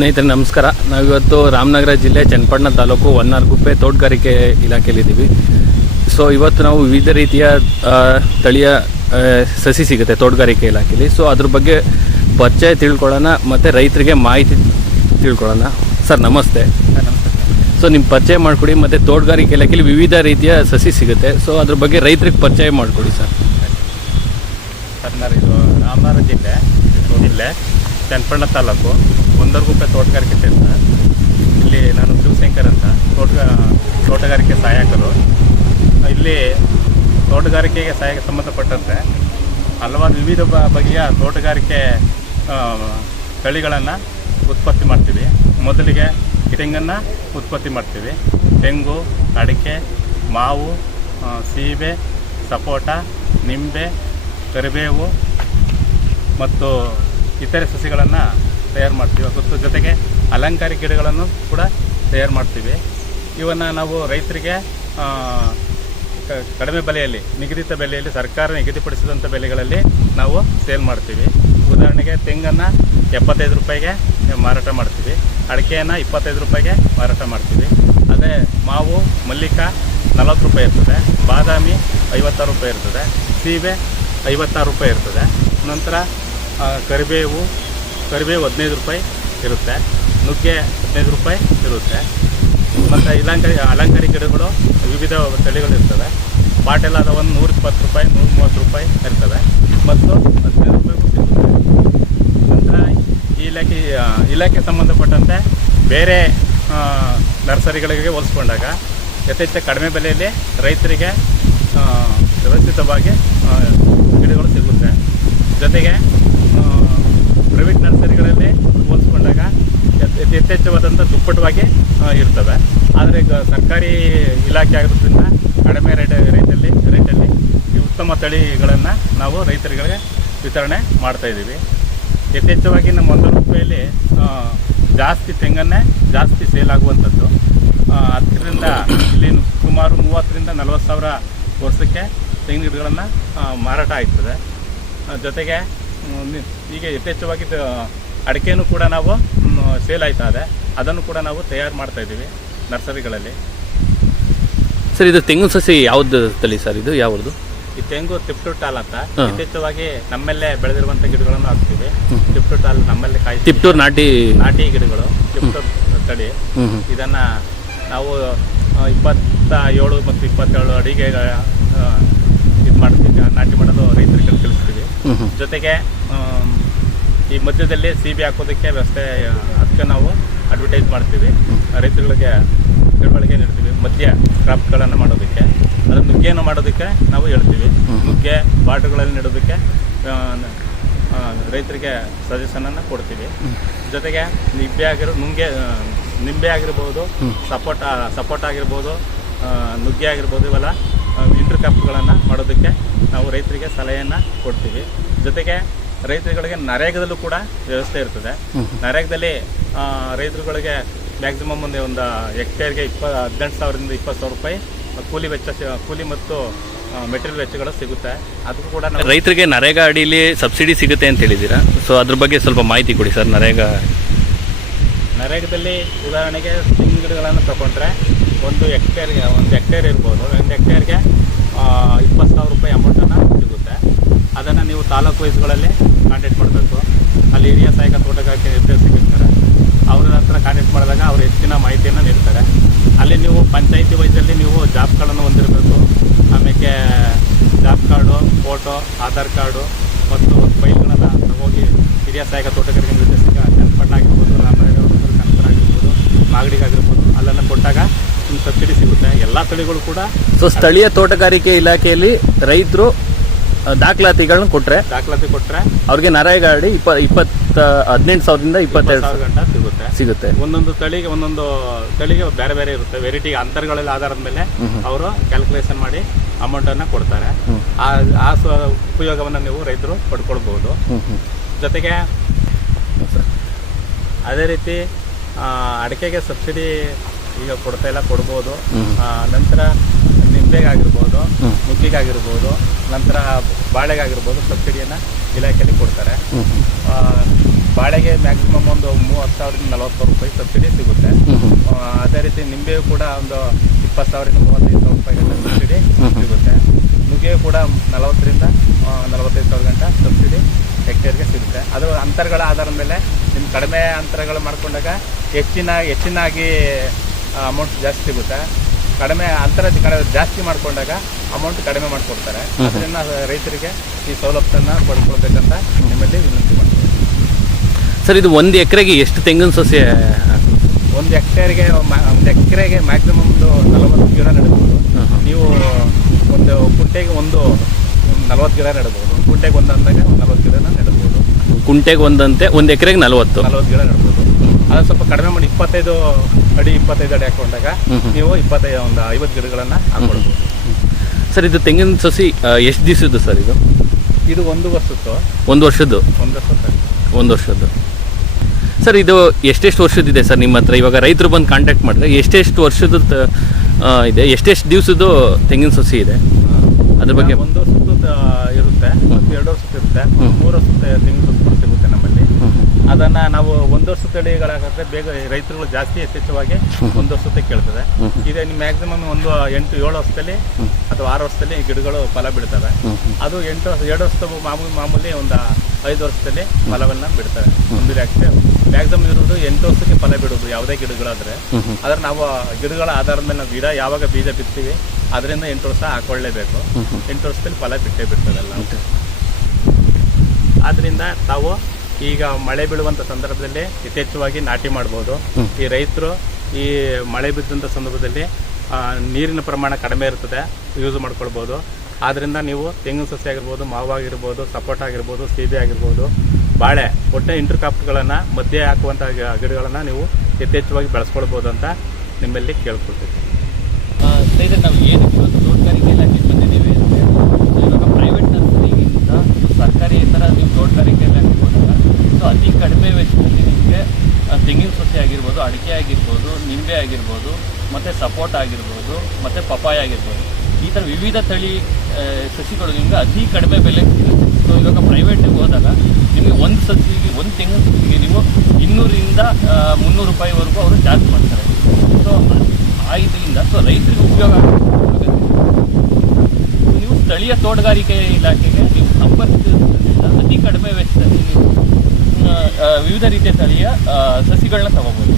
ಸ್ನೇಹಿತರೆ, ನಮಸ್ಕಾರ. ನಾವಿವತ್ತು ರಾಮನಗರ ಜಿಲ್ಲೆ ಚನ್ನಪಟ್ಟಣ ತಾಲೂಕು ಹೊನ್ನಾರ್ಗುಪ್ಪೆ ತೋಟಗಾರಿಕೆ ಇಲಾಖೆಯಲ್ಲಿದ್ದೀವಿ ಸೊ ಇವತ್ತು ನಾವು ವಿವಿಧ ರೀತಿಯ ತಳಿಯ ಸಸಿ ಸಿಗುತ್ತೆ ತೋಟಗಾರಿಕೆ ಇಲಾಖೆಯಲ್ಲಿ. ಸೊ ಅದ್ರ ಬಗ್ಗೆ ಪರಿಚಯ ತಿಳ್ಕೊಳ್ಳೋಣ, ಮತ್ತು ರೈತರಿಗೆ ಮಾಹಿತಿ ತಿಳ್ಕೊಳ್ಳೋಣ. ಸರ್, ನಮಸ್ತೆ. ಸೊ ನಿಮ್ಮ ಪರಿಚಯ ಮಾಡಿಕೊಡಿ, ಮತ್ತು ತೋಟಗಾರಿಕೆ ಇಲಾಖೆಯಲ್ಲಿ ವಿವಿಧ ರೀತಿಯ ಸಸಿ ಸಿಗುತ್ತೆ. ಸೊ ಅದ್ರ ಬಗ್ಗೆ ರೈತರಿಗೆ ಪರಿಚಯ ಮಾಡಿಕೊಡಿ, ಸರ್. ಇದು ರಾಮನಗರ ಜಿಲ್ಲೆ ಜಿಲ್ಲೆ. ಚನ್ನಪಣ್ಣ ತಾಲೂಕು, ಒಂದರ್ಗುಪ್ಪೆ ತೋಟಗಾರಿಕೆ ಕ್ಷೇತ್ರ. ಇಲ್ಲಿ ನಾನು ಶಿವಶಂಕರ್ ಅಂತ ತೋಟ ತೋಟಗಾರಿಕೆ ಸಹಾಯಕರು. ಇಲ್ಲಿ ತೋಟಗಾರಿಕೆಗೆ ಸಹಾಯಕ್ಕೆ ಸಂಬಂಧಪಟ್ಟಂತೆ ಹಲವಾರು ವಿವಿಧ ಬಗೆಯ ತೋಟಗಾರಿಕೆ ತಳಿಗಳನ್ನು ಉತ್ಪತ್ತಿ ಮಾಡ್ತೀವಿ. ಮೊದಲಿಗೆ ತೆಂಗನ್ನು ಉತ್ಪತ್ತಿ ಮಾಡ್ತೀವಿ. ತೆಂಗು, ಅಡಿಕೆ, ಮಾವು ಸೀಬೆ, ಸಪೋಟ, ನಿಂಬೆ, ಕರಿಬೇವು ಮತ್ತು ಇತರೆ ಸಸಿಗಳನ್ನು ತಯಾರು ಮಾಡ್ತೀವಿ. ಮತ್ತು ಜೊತೆಗೆ ಅಲಂಕಾರಿಕ ಗಿಡಗಳನ್ನು ಕೂಡ ತಯಾರು ಮಾಡ್ತೀವಿ. ಇವನ್ನು ನಾವು ರೈತರಿಗೆ ಕಡಿಮೆ ಬೆಲೆಯಲ್ಲಿ, ನಿಗದಿತ ಬೆಲೆಯಲ್ಲಿ ಸರ್ಕಾರ ನಿಗದಿಪಡಿಸಿದಂಥ ಬೆಲೆಗಳಲ್ಲಿ ನಾವು ಸೇಲ್ ಮಾಡ್ತೀವಿ. ಉದಾಹರಣೆಗೆ ತೆಂಗನ್ನು ಎಪ್ಪತ್ತೈದು ರೂಪಾಯಿಗೆ ಮಾರಾಟ ಮಾಡ್ತೀವಿ. ಅಡಿಕೆಯನ್ನು ಇಪ್ಪತ್ತೈದು ರೂಪಾಯಿಗೆ ಮಾರಾಟ ಮಾಡ್ತೀವಿ. ಅದೇ ಮಾವು, ಮಲ್ಲಿಕ ನಲವತ್ತು ರೂಪಾಯಿ ಇರ್ತದೆ. ಬಾದಾಮಿ ಐವತ್ತಾರು ರೂಪಾಯಿ ಇರ್ತದೆ. ಸೀಬೆ ಐವತ್ತಾರು ರೂಪಾಯಿ ಇರ್ತದೆ. ನಂತರ ಕರಿಬೇವು ಕರಿಬೇವು ಹದಿನೈದು ರೂಪಾಯಿ ಇರುತ್ತೆ. ನುಗ್ಗೆ ಹದಿನೈದು ರೂಪಾಯಿ ಇರುತ್ತೆ. ಮತ್ತು ಇಲಾಂಕರಿ, ಅಲಂಕಾರಿ ಗಿಡಗಳು ವಿವಿಧ ತಳಿಗಳು ಇರ್ತವೆ. ಬಾಟೆಲ್ ಆದ ಒಂದು ನೂರ ಇಪ್ಪತ್ತು ರೂಪಾಯಿ ನೂರ ಮೂವತ್ತು ರೂಪಾಯಿ ಇರ್ತವೆ. ಮತ್ತು ಹದಿನೈದು ರೂಪಾಯಿ ಸಿಗುತ್ತೆ ನಂತರ ಈ ಇಲಾಖೆ ಇಲಾಖೆ ಸಂಬಂಧಪಟ್ಟಂತೆ ಬೇರೆ ನರ್ಸರಿಗಳಿಗೆ ಹೋಲಿಸ್ಕೊಂಡಾಗ ಯಥೇಚ್ಛ ಕಡಿಮೆ ಬೆಲೆಯಲ್ಲಿ ರೈತರಿಗೆ ವ್ಯವಸ್ಥಿತವಾಗಿ ಗಿಡಗಳು ಸಿಗುತ್ತೆ ಜೊತೆಗೆ ಪ್ರೈವೇಟ್ ನರ್ಸರಿಗಳಲ್ಲಿ ಹೋಲಿಸ್ಕೊಂಡಾಗ ಯಥ್- ಯಥೇಚ್ಛವಾದಂಥ ದುಪ್ಪಟವಾಗಿ ಆ, ಇರ್ತವೆ. ಆದರೆ ಈಗ ಸರ್ಕಾರಿ ಇಲಾಖೆ ಆಗಿರೋದ್ರಿಂದ ಕಡಿಮೆ ರೇಟ್ ರೇಟಲ್ಲಿ ರೇಟಲ್ಲಿ ಈ ಉತ್ತಮ ತಳಿಗಳನ್ನು ನಾವು ರೈತರುಗಳಿಗೆ ವಿತರಣೆ ಮಾಡ್ತಾಯಿದ್ದೀವಿ ಯಥೇಚ್ಛವಾಗಿ ನಮ್ಮ ಒಂದು ರೂಪಾಯಲ್ಲಿ ಜಾಸ್ತಿ ತೆಂಗನ್ನೇ ಜಾಸ್ತಿ ಸೇಲ್ ಆಗುವಂಥದ್ದು. ಅದರಿಂದ ಇಲ್ಲಿ ಸುಮಾರು ಮೂವತ್ತರಿಂದ ನಲವತ್ತು ಸಾವಿರ ವರ್ಷಕ್ಕೆ ತೆಂಗಿನ ಗಿಡಗಳನ್ನು ಮಾರಾಟ ಆಗ್ತದೆ. ಜೊತೆಗೆ ಈಗ ಯಥೇಚ್ಛವಾಗಿ ಅಡಿಕೆನೂ ಕೂಡ ನಾವು ಸೇಲ್ ಆಯ್ತಾ ಇದೆ. ಅದನ್ನು ಕೂಡ ನಾವು ತಯಾರು ಮಾಡ್ತಾ ಇದ್ದೀವಿ ನರ್ಸರಿಗಳಲ್ಲಿ. ಸರ್ ಇದು ತೆಂಗು ಸಸಿ ಯಾವ್ದು ತಳಿ ಸರ್ ಇದು? ಯಾವ್ದು? ಈ ತೆಂಗು ತಿಪ್ಟು ಟಾಲ್ ಅಂತ. ಯಥೇಚ್ಛವಾಗಿ ನಮ್ಮಲ್ಲೇ ಬೆಳೆದಿರುವಂತ ಗಿಡಗಳನ್ನು ಹಾಕ್ತೀವಿ. ತಿಪ್ಟು ಟಾಲ್ ನಮ್ಮಲ್ಲೇ ಕಾಯಿ ತಿಪ್ಟೂರ್ ನಾಟಿ ನಾಟಿ ಗಿಡಗಳು ತಿಪ್ಟು ತಳಿ. ಇದನ್ನ ನಾವು ಇಪ್ಪತ್ತ ಏಳು ಮತ್ತು ಇಪ್ಪತ್ತೇಳು ಅಡಿಗೆ ಇದು ಮಾಡ್ತೀವಿ ನಾಟಿ ಮಾಡಲು ರೈತರಿಗೆ ಹ್ಞೂ ಜೊತೆಗೆ ಈ ಮಧ್ಯದಲ್ಲಿ ಸಿ ಬಿ ಹಾಕೋದಕ್ಕೆ ವ್ಯವಸ್ಥೆ ಅದಕ್ಕೆ ನಾವು ಅಡ್ವರ್ಟೈಸ್ ಮಾಡ್ತೀವಿ. ರೈತರುಗಳಿಗೆ ತಿಳುವಳಿಕೆ ನೀಡ್ತೀವಿ. ಮಧ್ಯ ಕ್ರಾಪ್ಗಳನ್ನು ಮಾಡೋದಕ್ಕೆ ಅದನ್ನು ನುಗ್ಗೆಯನ್ನು ಮಾಡೋದಕ್ಕೆ ನಾವು ಹೇಳ್ತೀವಿ. ನುಗ್ಗೆ ಬಾಟುಗಳಲ್ಲಿ ನೀಡೋದಕ್ಕೆ ರೈತರಿಗೆ ಸಜೆಷನನ್ನು ಕೊಡ್ತೀವಿ. ಜೊತೆಗೆ ನಿಬ್ಬೆ ಆಗಿರೋ ನುಂಗೆ ನಿಂಬೆ ಆಗಿರ್ಬೋದು ಸಪೋಟ ಸಪೋಟ ಆಗಿರ್ಬೋದು ನುಗ್ಗೆ ಆಗಿರ್ಬೋದು ಇವೆಲ್ಲ ಇಂಟರ್ ಕ್ರಾಪ್ಗಳನ್ನು ಮಾಡೋದಕ್ಕೆ ನಾವು ರೈತರಿಗೆ ಸಲಹೆಯನ್ನು ಕೊಡ್ತೀವಿ. ಜೊತೆಗೆ ರೈತರುಗಳಿಗೆ ನರೇಗಾದಲ್ಲೂ ಕೂಡ ವ್ಯವಸ್ಥೆ ಇರ್ತದೆ. ನರೇಗದಲ್ಲಿ ರೈತರುಗಳಿಗೆ ಮ್ಯಾಕ್ಸಿಮಮ್ ಒಂದು ಒಂದು ಹೆಕ್ಟೇರ್ಗೆ ಇಪ್ಪ ಹದಿನೆಂಟು ಸಾವಿರದಿಂದ ಇಪ್ಪತ್ತು ಸಾವಿರ ರೂಪಾಯಿ ಕೂಲಿ ವೆಚ್ಚ ಕೂಲಿ ಮತ್ತು ಮೆಟೀರಿಯಲ್ ವೆಚ್ಚಗಳು ಸಿಗುತ್ತೆ. ಅದಕ್ಕೂ ಕೂಡ ರೈತರಿಗೆ ನರೇಗಾ ಅಡಿಯಲ್ಲಿ ಸಬ್ಸಿಡಿ ಸಿಗುತ್ತೆ ಅಂತ ಹೇಳಿದ್ದೀರಾ? ಸೊ ಅದ್ರ ಬಗ್ಗೆ ಸ್ವಲ್ಪ ಮಾಹಿತಿ ಕೊಡಿ ಸರ್ ನರೇಗಾ ನರೇಗಾದಲ್ಲಿ ಉದಾಹರಣೆಗೆ ತೆಂಗಿನ ಗಿಡಗಳನ್ನು ತಗೊಂಡ್ರೆ ಒಂದು ಎಕ್ಟೇರ್ಗೆ ಒಂದು ಹೆಕ್ಟೇರ್ ಇರ್ಬೋದು. ಒಂದು ಎಕ್ಟೇರ್ಗೆ ಇಪ್ಪತ್ತು ಸಾವಿರ ರೂಪಾಯಿ ಅಮೌಂಟನ್ನು ಸಿಗುತ್ತೆ. ಅದನ್ನು ನೀವು ತಾಲೂಕು ವೈಸ್ಗಳಲ್ಲಿ ಕಾಂಟ್ಯಾಕ್ಟ್ ಮಾಡಬೇಕು. ಅಲ್ಲಿ ಹಿರಿಯ ಸಹಾಯಕ ತೋಟಗಾರಿಕೆ ನಿರ್ದೇಶಕರಿರ್ತಾರೆ ಅವ್ರ ಹತ್ರ ಕಾಂಟ್ಯಾಕ್ಟ್ ಮಾಡಿದಾಗ ಅವರು ಹೆಚ್ಚಿನ ಮಾಹಿತಿಯನ್ನು ನೀಡ್ತಾರೆ. ಅಲ್ಲಿ ನೀವು ಪಂಚಾಯಿತಿ ವೈಸಲ್ಲಿ ನೀವು ಜಾಬ್ ಕಾರ್ಡನ್ನು ಹೊಂದಿರಬೇಕು. ಆಮೇಲೆ job card, photo, Aadhaar card ಮತ್ತು ಫೈಲ್ಗಳನ್ನು ಹೋಗಿ ಹಿರಿಯ ಸಹಾಯಕ ತೋಟಗಾರಿಕೆ ನಿರ್ದೇಶಕ ರಾಮನಗರ ಆಗಿರ್ಬೋದು ಮಾಗಡಿಗಾಗಿರ್ಬೋದು ಅಲ್ಲೆಲ್ಲ ಕೊಟ್ಟಾಗ ಒಂದು ಸಬ್ಸಿಡಿ ಸಿಗುತ್ತೆ. ಎಲ್ಲ ತಳಿಗಳು ಕೂಡ ಸೊ ಸ್ಥಳೀಯ ತೋಟಗಾರಿಕೆ ಇಲಾಖೆಯಲ್ಲಿ ರೈತರು ದಾಖಲಾತಿಗಳನ್ನ ಕೊಟ್ರೆ ದಾಖಲಾತಿ ಕೊಟ್ರೆ ಅವ್ರಿಗೆ ನರೇಗಾ ಅಡಿ ಇಪ್ಪ ಇಪ್ಪತ್ತ ಹದಿನೆಂಟು ಸಾವಿರದಿಂದ ಇಪ್ಪತ್ತೆರಡು ಸಾವಿರ ಗಂಟ ಸಿಗುತ್ತೆ. ಸಿಗುತ್ತೆ. ಒಂದೊಂದು ತಳಿಗೆ ಒಂದೊಂದು ತಳಿಗೆ ಬೇರೆ ಬೇರೆ ಇರುತ್ತೆ. ವೆರೈಟಿ ಅಂತರ್ಗಳಲ್ಲಿ ಆಧಾರದ ಮೇಲೆ ಅವರು ಕ್ಯಾಲ್ಕುಲೇಷನ್ ಮಾಡಿ ಅಮೌಂಟನ್ನು ಕೊಡ್ತಾರೆ. ಆ ಆ ಸ್ವ ಉಪಯೋಗವನ್ನು ನೀವು ರೈತರು ಹ್ಞೂ ಜೊತೆಗೆ ಅದೇ ರೀತಿ ಅಡಿಕೆಗೆ ಸಬ್ಸಿಡಿ ಈಗ ಕೊಡ್ತಾ ಇಲ್ಲ ಕೊಡ್ಬೋದು. ನಂತರ ನಿಂಬೆಗಾಗಿರ್ಬೋದು. ನುಗ್ಗಿಗಾಗಿರ್ಬೋದು ನಂತರ ಬಾಳೆಗಾಗಿರ್ಬೋದು ಸಬ್ಸಿಡಿಯನ್ನು ಇಲಾಖೆಯಲ್ಲಿ ಕೊಡ್ತಾರೆ. ಬಾಳೆಗೆ ಮ್ಯಾಕ್ಸಿಮಮ್ ಒಂದು ಮೂವತ್ತು ಸಾವಿರದಿಂದ ನಲವತ್ತು ಸಾವಿರ ರೂಪಾಯಿ ಸಬ್ಸಿಡಿ ಸಿಗುತ್ತೆ. ಅದೇ ರೀತಿ ನಿಂಬೆಯು ಕೂಡ ಒಂದು ಇಪ್ಪತ್ತು ಸಾವಿರದಿಂದ ಮೂವತ್ತೈದು ಸಾವಿರ ರೂಪಾಯಿ ಗಂಟೆ ಸಬ್ಸಿಡಿ ಸಿಗುತ್ತೆ. ನುಗ್ಗೆ ಕೂಡ ನಲವತ್ತರಿಂದ ನಲವತ್ತೈದು ಸಾವಿರ ಗಂಟ ಸಬ್ಸಿಡಿ ಹೆಕ್ಟೇರ್ಗೆ ಸಿಗುತ್ತೆ. ಅದು ಅಂತರಗಳ ಆಧಾರದ ಮೇಲೆ ನಿಮ್ಮ ಕಡಿಮೆ ಅಂತರಗಳು ಮಾಡ್ಕೊಂಡಾಗ ಹೆಚ್ಚಿನ ಹೆಚ್ಚಿನಾಗಿ ಅಮೌಂಟ್ ಜಾಸ್ತಿ ಸಿಗುತ್ತೆ. ಕಡಿಮೆ ಅಂತರ ಜಾಸ್ತಿ ಮಾಡಿಕೊಂಡಾಗ ಅಮೌಂಟ್ ಕಡಿಮೆ ಮಾಡಿಕೊಡ್ತಾರೆ. ಅದರಿಂದ ರೈತರಿಗೆ ಈ ಸೌಲಭ್ಯನ ಪಡ್ಕೊಳ್ಬೇಕಂತ ನಿಮ್ಮಲ್ಲಿ ವಿನಂತಿ ಮಾಡ್ತೀವಿ ಸರ್ ಇದು ಒಂದು ಎಕರೆಗೆ ಎಷ್ಟು ತೆಂಗಿನ ಸಸಿ ಒಂದು ಎಕ್ಟೇರಿಗೆ ಒಂದು ಎಕರೆಗೆ ಮ್ಯಾಕ್ಸಿಮಮ್ ಒಂದು ನಲವತ್ತು ಗಿಡ ನಡೆಸ್ಬೋದು ನೀವು ಒಂದು ಕುಂಟೆಗೆ ಒಂದು ನಲವತ್ತು ಗಿಡ ನೆಡ್ಬೋದು ಕುಂಟೆಗೆ ಒಂದು ಅಂದಾಗ ಒಂದು ನಲವತ್ತು ಗಿಡನ ನೆಡ್ಬೋದು ಕುಂಟೆಗೆ ಒಂದಂತೆ ಒಂದು ಎಕರೆಗೆ ನಲವತ್ತು. ನಲವತ್ತು ಗಿಡ ನೆಡ್ಬೋದು ಅದನ್ನು ಸ್ವಲ್ಪ ಕಡಿಮೆ ಮಾಡಿ ಇಪ್ಪತ್ತೈದು ಅಡಿ ಇಪ್ಪತ್ತೈದು ಅಡಿ ಹಾಕೊಂಡಾಗ ನೀವು ಇಪ್ಪತ್ತೈದು ಒಂದು ಐವತ್ತು ಗಿಡಗಳನ್ನು ಹಾಕೊಳ್ಬೋದು. ಸರ್ ಇದು ತೆಂಗಿನ ಸಸಿ ಎಷ್ಟು ದಿವಸದ್ದು ಸರ್ ಇದು? ಇದು ಒಂದು ವರ್ಷದ್ದು. ಒಂದು ವರ್ಷದ್ದು? ಒಂದು ವರ್ಷದ್ದು. ಒಂದು ವರ್ಷದ್ದು. ಸರ್ ಇದು ಎಷ್ಟೆಷ್ಟು ವರ್ಷದ್ದಿದೆ ಸರ್ ನಿಮ್ಮ ಹತ್ರ? ಇವಾಗ ರೈತರು ಬಂದು ಕಾಂಟ್ಯಾಕ್ಟ್ ಮಾಡಿದ್ರೆ ಎಷ್ಟೆಷ್ಟು ವರ್ಷದ ಇದೆ? ಎಷ್ಟೆಷ್ಟು ದಿವಸದ್ದು ತೆಂಗಿನ ಸಸಿ ಇದೆ? ಅದ್ರ ಬಗ್ಗೆ ಒಂದು ಸುತ್ತ ಇರುತ್ತೆ ಮತ್ತು ಎರಡು ವರ್ಷ ಇರುತ್ತೆ. ಮೂರು ಸುತ್ತ ತೆಂಗಿನ ಸುತ್ತ ಸಿಗುತ್ತೆ ನಮ್ಮಲ್ಲಿ. ಅದನ್ನ ನಾವು ಒಂದು ವರ್ಷ ತಳಿಗಳಾಗತ್ತೆ ಬೇಗ ರೈತರುಗಳು ಜಾಸ್ತಿ ಯಥೇಚ್ಛವಾಗಿ ಒಂದು ವರ್ಷത്തെ ಕೇಳ್ತದೆ. ಇದೆ ನಿಮ್ಮ ಮ್ಯಾಕ್ಸಿಮಮ್ ಒಂದು ಎಂಟು ಏಳು ವರ್ಷದಲ್ಲಿ ಅಥವಾ ಆರು ವರ್ಷದಲ್ಲಿ ಗಿಡಗಳು ಫಲ ಬಿಡ್ತವೆ. ಅದು ಎಂಟು ವರ್ಷ ಎರಡು ವರ್ಷದ ಮಾಮೂಲಿ ಮಾಮೂಲಿ ಒಂದು ಐದು ವರ್ಷದಲ್ಲಿ ಫಲವನ್ನ ಬಿಡ್ತವೆ. ಒಂದು ಮ್ಯಾಕ್ಸಿಮಮ್ ಇರೋದು ಎಂಟು ವರ್ಷಕ್ಕೆ ಫಲ ಬಿಡೋದು ಯಾವುದೇ ಗಿಡಗಳಾದ್ರೆ. ಆದ್ರೆ ನಾವು ಗಿಡಗಳ ಆಧಾರದ ಮೇಲೆ ನಾವು ಗಿಡ ಯಾವಾಗ ಬೀಜ ಬಿತ್ತೀವಿ ಅದರಿಂದ ಎಂಟು ವರ್ಷ ಹಾಕೊಳ್ಳೇಬೇಕು ಎಂಟು ವರ್ಷದಲ್ಲಿ ಫಲ ಬಿಟ್ಟೇ ಬಿಡ್ತದಲ್ಲ. ಆದ್ರಿಂದ ತಾವು ಈಗ ಮಳೆ ಬೀಳುವಂಥ ಸಂದರ್ಭದಲ್ಲಿ ಯಥೇಚ್ಛವಾಗಿ ನಾಟಿ ಮಾಡ್ಬೋದು. ಈ ರೈತರು ಈ ಮಳೆ ಬಿದ್ದಂಥ ಸಂದರ್ಭದಲ್ಲಿ ನೀರಿನ ಪ್ರಮಾಣ ಕಡಿಮೆ ಇರ್ತದೆ ಯೂಸ್ ಮಾಡ್ಕೊಳ್ಬೋದು. ಆದ್ರಿಂದ ನೀವು ತೆಂಗಿನ ಸಸ್ಯ ಆಗಿರ್ಬೋದು, ಮಾವು ಆಗಿರ್ಬೋದು, ಸಪೋಟ ಆಗಿರ್ಬೋದು, ಸೀಬೆ ಆಗಿರ್ಬೋದು, ಬಾಳೆ, ಒಟ್ಟೆ ಇಂಟರ್ ಕಾಪ್ಗಳನ್ನು ಮಧ್ಯೆ ಹಾಕುವಂಥ ಗಿ- ಗಿಡಗಳನ್ನು ನೀವು ಯಥೇಚ್ಛವಾಗಿ ಬೆಳೆಸ್ಕೊಳ್ಬೋದು ಅಂತ ನಿಮ್ಮಲ್ಲಿ ಕೇಳ್ಕೊಳ್ತೀವಿ ಸ್ನೇಹಿತರೆ ನಾವು ಏನು ಇವತ್ತು ತೋಟಗಾರಿಕೆ ಇಲಾಖೆಗೆ ಬಂದಿದ್ದೀವಿ ಅಂದರೆ ಇವಾಗ ಪ್ರೈವೇಟ್ ನರ್ಸರಿಗಿಂತ ಸರ್ಕಾರಿ ಥರ ನೀವು ತೋಟಗಾರಿಕೆ ಇಲಾಖೆಗೆ ಹೋದಾಗ ಸೊ ಅತಿ ಕಡಿಮೆ ವೆಚ್ಚದಲ್ಲಿ ನಿಮಗೆ ಆ, ತೆಂಗಿನ ಸಸ್ಯ ಆಗಿರ್ಬೋದು ಅಡಿಕೆ ಆಗಿರ್ಬೋದು ನಿಂಬೆ ಆಗಿರ್ಬೋದು ಮತ್ತು ಸಪೋಟ ಆಗಿರ್ಬೋದು ಮತ್ತು ಪಪಾಯ ಆಗಿರ್ಬೋದು. ಈ ಥರ ವಿವಿಧ ತಳಿ ಸಸಿಗಳು ನಿಮಗೆ ಅತಿ ಕಡಿಮೆ ಬೆಲೆ ಸಿಗುತ್ತೆ. ಸೊ ಇವಾಗ ಪ್ರೈವೇಟಿಗೆ ಹೋದಾಗ ನಿಮಗೆ ಒಂದು ಸಸಿಗೆ, ಒಂದು ತೆಂಗಿನ ಸಸಿಗೆ ನೀವು ಇನ್ನೂರಿಂದ ಮುನ್ನೂರು ರೂಪಾಯಿವರೆಗೂ ಅವರು ಚಾರ್ಜ್ ಮಾಡ್ತಾರೆ. ಸೊ ಆ ಇದರಿಂದ ಸೊ ರೈತರಿಗೆ ಉಪಯೋಗ. ನೀವು ಸ್ಥಳೀಯ ತೋಟಗಾರಿಕೆ ಇಲಾಖೆಗೆ ನೀವು ಸಂಪರ್ಕಿಸೋದ್ರಿಂದ ಅತಿ ಕಡಿಮೆ ವೆಚ್ಚದಲ್ಲಿ ನೀವು ವಿವಿಧ ರೀತಿಯ ತಳಿಯ ಸಸಿಗಳನ್ನ ತಗೋಬೋದು.